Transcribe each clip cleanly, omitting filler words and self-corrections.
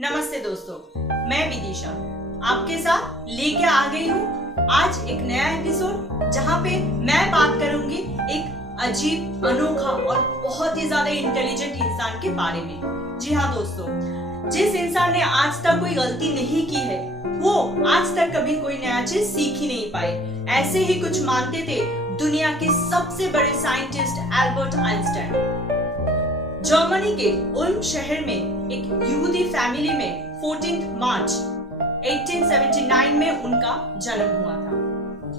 नमस्ते दोस्तों, मैं विदिशा आपके साथ लेके आ गई हूँ आज एक नया एपिसोड जहाँ पे मैं बात करूंगी एक अजीब, अनोखा और बहुत ही ज्यादा इंटेलिजेंट इंसान के बारे में। जी हाँ दोस्तों, जिस इंसान ने आज तक कोई गलती नहीं की है वो आज तक कभी कोई नया चीज सीख ही नहीं पाए, ऐसे ही कुछ मानते थे दुनिया के सबसे बड़े साइंटिस्ट एल्बर्ट आइंस्टाइन। जर्मनी के उल्म शहर में एक यहूदी फैमिली में 14 मार्च 1879 में उनका जन्म हुआ था।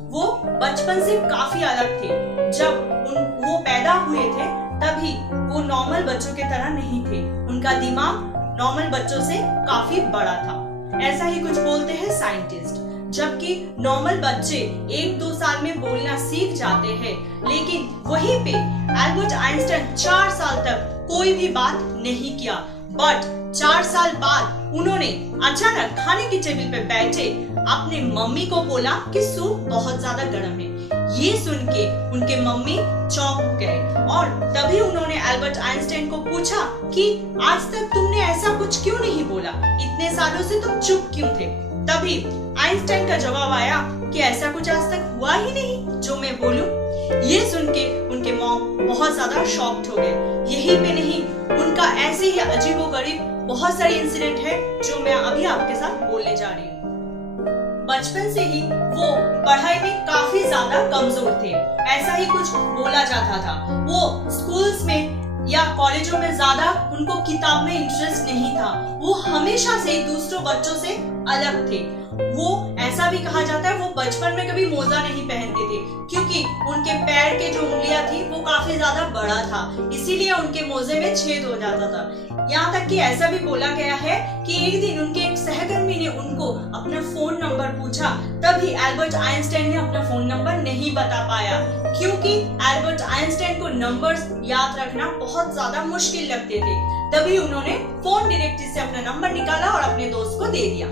वो बचपन से काफी अलग थे। जब वो पैदा हुए थे तभी वो नॉर्मल बच्चों के तरह नहीं थे। उनका दिमाग नॉर्मल बच्चों से काफी बड़ा था, ऐसा ही कुछ बोलते हैं साइंटिस्ट। जबकि नॉर्मल बच्चे 1-2 साल में बोलना सीख जाते हैं, लेकिन वहीं पे एल्बर्ट आइंस्टाइन 4 साल तक कोई भी बात नहीं किया। बट 4 साल बाद उन्होंने अचानक खाने की टेबल पे बैठे अपने मम्मी को बोला कि सूप बहुत ज्यादा गर्म है। ये सुन के उनके मम्मी चौंक गए और तभी उन्होंने एल्बर्ट आइंस्टाइन को पूछा कि आज तक तुमने ऐसा कुछ क्यों नहीं बोला, इतने सालों से तुम चुप क्यों थे। तभी आइंस्टाइन का जवाब आया कि ऐसा कुछ आज तक हुआ ही नहीं जो मैं बोलूं। ये सुन के उनके मॉम बहुत ज्यादा शॉक्ड हो गए। यही पे नहीं, उनका ऐसे ही अजीबोगरीब बहुत सारे इंसिडेंट है जो मैं अभी आपके साथ बोलने जा रही हूँ। बचपन से ही वो पढ़ाई में काफी ज्यादा कमजोर थे, ऐसा ही कुछ बोला जाता था। वो स्कूल्स में या कॉलेजों में ज्यादा उनको किताब में इंटरेस्ट नहीं था। वो हमेशा से दूसरों बच्चों से अलग थे। वो ऐसा भी कहा जाता है वो बचपन में कभी मोजा नहीं पहनते थे क्योंकि उनके पैर के जो उंगलियां थी वो काफी ज्यादा बड़ा था, इसीलिए उनके मोजे में छेद हो जाता था। यहाँ तक कि ऐसा भी बोला गया है कि एक दिन उनके एक सहकर्मी ने उनको अपना फोन नंबर पूछा, तभी एल्बर्ट आइंस्टाइन ने अपना फोन नंबर नहीं बता पाया क्योंकि एल्बर्ट आइंस्टाइन को नंबर्स याद रखना बहुत ज्यादा मुश्किल लगते थे। तभी उन्होंने फोन डायरेक्टरी से अपना नंबर निकाला और अपने दोस्त को दे दिया।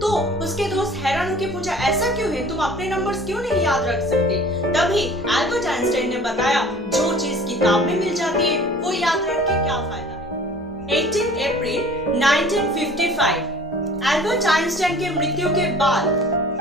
तो उसके दोस्त हैरान होकर पूछा, ऐसा क्यों है, तुम अपने नंबर्स क्यों नहीं याद रख सकते। तभी एल्बर्ट आइंस्टाइन ने बताया, जो चीज किताब में मिल जाती है वो याद रख के क्या फायदा है। 18 अप्रैल 1955 एल्बर्ट आइंस्टाइन के मृत्यु के बाद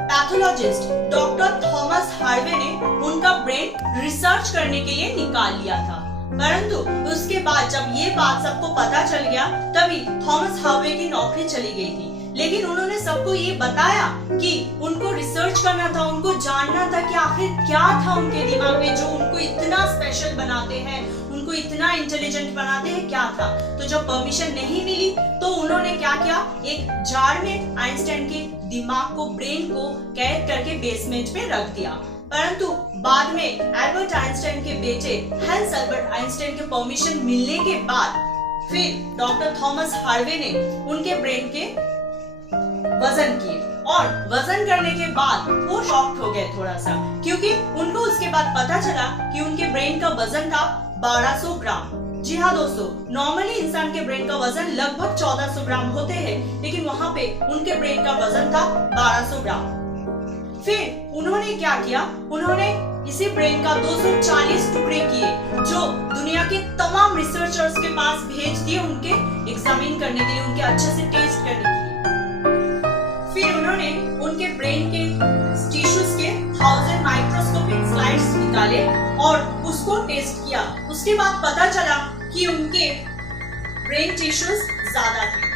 पैथोलॉजिस्ट डॉक्टर थॉमस हार्वे ने उनका ब्रेन रिसर्च करने के लिए निकाल लिया था। परंतु उसके बाद जब ये बात सबको पता चल गया तभी थॉमस हार्वे की नौकरी चली गई थी। लेकिन उन्होंने सबको ये बताया कि उनको रिसर्च करना था, उनको जानना था कि आखिर क्या था उनके दिमाग में जो उनको इतना स्पेशल बनाते हैं, उनको इतना इंटेलिजेंट बनाते हैं, क्या था। तो जब परमिशन नहीं मिली तो उन्होंने क्या किया, एक जार में आइंस्टाइन के दिमाग को, ब्रेन को कैद करके बेसमेंट में रख दिया। परंतु बाद में एल्बर्ट आइंस्टाइन के बेटे हैंस एल्बर्ट आइंस्टाइन के परमिशन मिलने के बाद फिर डॉक्टर थॉमस हार्वे ने उनके ब्रेन के वजन किए और वजन करने के बाद वो शॉक्ड हो गए थोड़ा सा, क्योंकि उनको उसके बाद पता चला कि उनके ब्रेन का वजन था 1200 ग्राम। जी हाँ दोस्तों, नॉर्मली इंसान के ब्रेन का वजन लगभग 1400 ग्राम होते हैं, लेकिन वहाँ पे उनके ब्रेन का वजन था 1200 ग्राम। फिर उन्होंने क्या किया, उन्होंने इसी ब्रेन का 240 टुकड़े किए जो दुनिया के तमाम रिसर्चर्स के पास भेज दिए उनके एग्जामिन करने के लिए, उनके अच्छे से टेस्ट करने के लिए। फिर उन्होंने उनके ब्रेन के टिश्यूज के 1000 माइक्रोस्कोपिक स्लाइड्स निकाले और उसको टेस्ट किया। उसके बाद पता चला कि उनके ब्रेन टिश्यूज ज्यादा थे।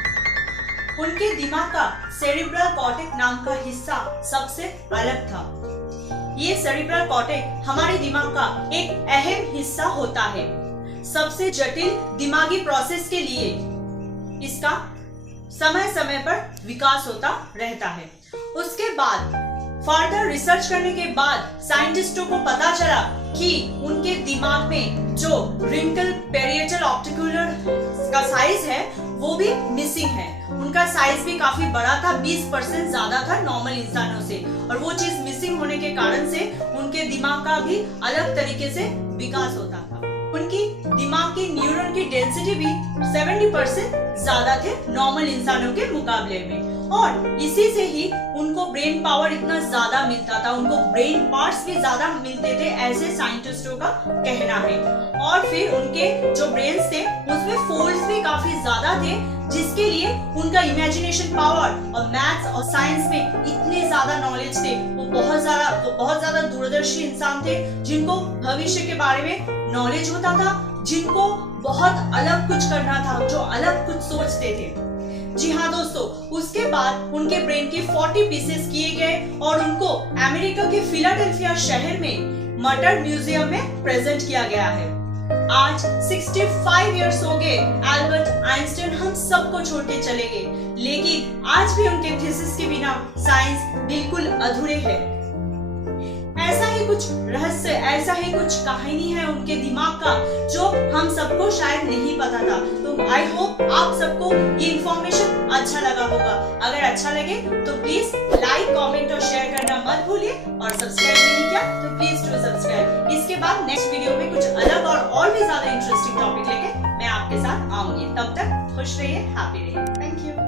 उनके दिमाग का सेरिब्रल कॉर्टेक्स नाम का हिस्सा सबसे अलग था। ये सेरिब्रल कॉर्टेक्स हमारे दिमाग का एक अहम हिस्सा होता है। सबसे जटिल दिमागी प्रोसेस के लिए इसका समय समय पर विकास होता रहता है। उसके बाद फर्दर रिसर्च करने के बाद साइंटिस्टों को पता चला कि उनके दिमाग में जो रिंकल पेरिएटल ऑप्टिक्यूलर का साइज है वो भी मिसिंग है। उनका साइज भी काफी बड़ा था, 20% ज्यादा था नॉर्मल इंसानों से, और वो चीज मिसिंग होने के कारण से उनके दिमाग का भी अलग तरीके से विकास होता था। उनकी दिमाग की न्यूरॉन की डेंसिटी भी 70% ज्यादा थे नॉर्मल इंसानों के मुकाबले में। और इसी से ही उनको ब्रेन पावर इतना ज्यादा मिलता था, उनको ब्रेन पार्ट्स भी ज्यादा मिलते थे, ऐसे साइंटिस्टों का कहना है। और फिर उनके जो ब्रेन्स थे उसमें फोल्ड्स भी काफी ज्यादा थे, जिसके लिए उनका इमेजिनेशन पावर और मैथ्स और साइंस में इतने ज्यादा नॉलेज थे। वो बहुत ज्यादा दूरदर्शी इंसान थे, जिनको भविष्य के बारे में नॉलेज होता था, जिनको बहुत अलग कुछ करना था, जो अलग कुछ सोचते थे। जी हाँ दोस्तों, उसके बाद उनके ब्रेन के 40 पीसेस किए गए और उनको अमेरिका के फिलाडेल्फिया शहर में मटर म्यूजियम में प्रेजेंट किया गया है। आज 65 इयर्स हो गए एल्बर्ट आइंस्टाइन हम सबको छोड़ के चले गए, लेकिन आज भी उनके थीसिस के बिना साइंस बिल्कुल अधूरे है। ऐसा ही कुछ रहस्य, ऐसा ही कुछ कहानी है उनके दिमाग का, जो हम सबको शायद नहीं पता था। तो आई होप आप सबको ये इंफॉर्मेशन अच्छा लगा होगा। अगर अच्छा लगे तो प्लीज लाइक, कमेंट और शेयर करना मत भूलिए, और सब्सक्राइब नहीं किया तो प्लीज डू सब्सक्राइब। इसके बाद नेक्स्ट वीडियो में कुछ अलग और भी ज्यादा इंटरेस्टिंग टॉपिक लेके मैं आपके साथ आऊंगी। तब तक खुश रहिए, हैप्पी रहिए। Thank you.